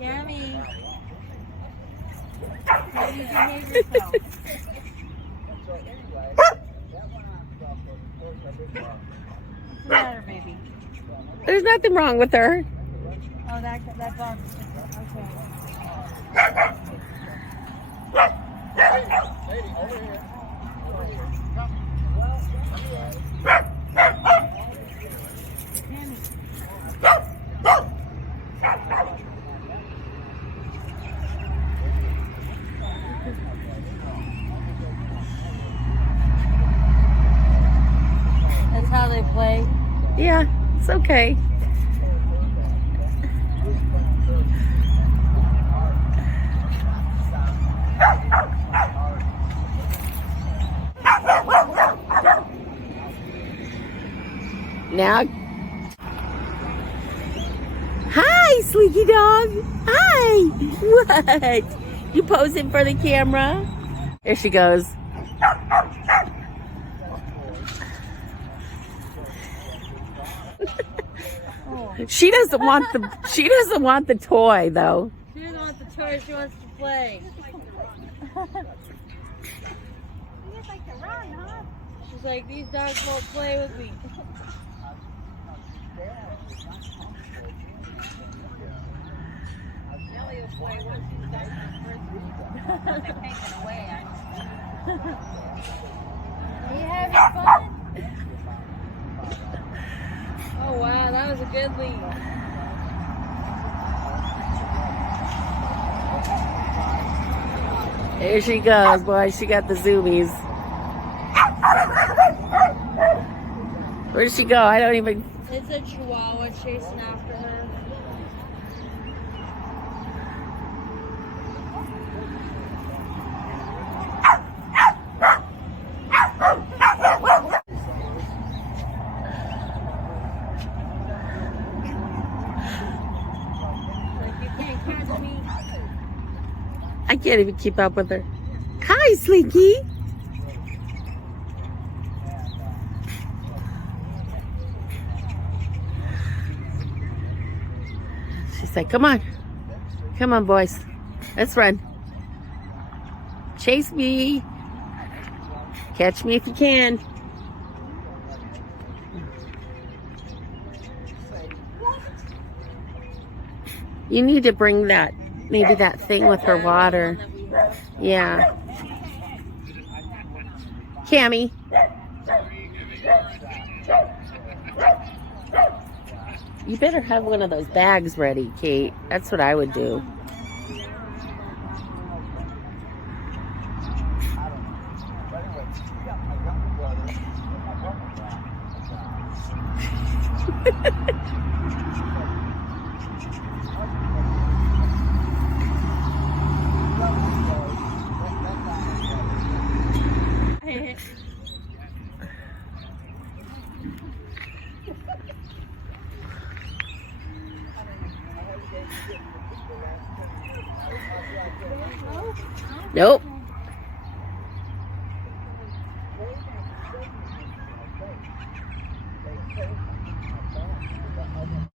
Yummy. How do you behave yourself? What's the matter, baby? There's nothing wrong with her. Oh, that dog is different. Okay. Lady, over here. Over here. That's how they play. Yeah, it's okay. Now, hi, Slinkydog. Hi. What? You posing for the camera? There she goes. She doesn't want the toy though. She doesn't want the toy, she wants to play. She's like, these dogs won't play with me. Ellie will play once he's got his They're taking away. Are you having fun? Oh wow, that was a good lead. There she goes, boy. She got the zoomies. Where'd she go? I don't even... It's a chihuahua chasing after her. Like, you can't catch me. I can't even keep up with her. Hi, Slinky. She's like, come on. Come on, boys. Let's run. Chase me. Catch me if you can. You need to bring that, maybe that thing with her water. Yeah. Cammy. You better have one of those bags ready, Kate. That's what I would do. Nope.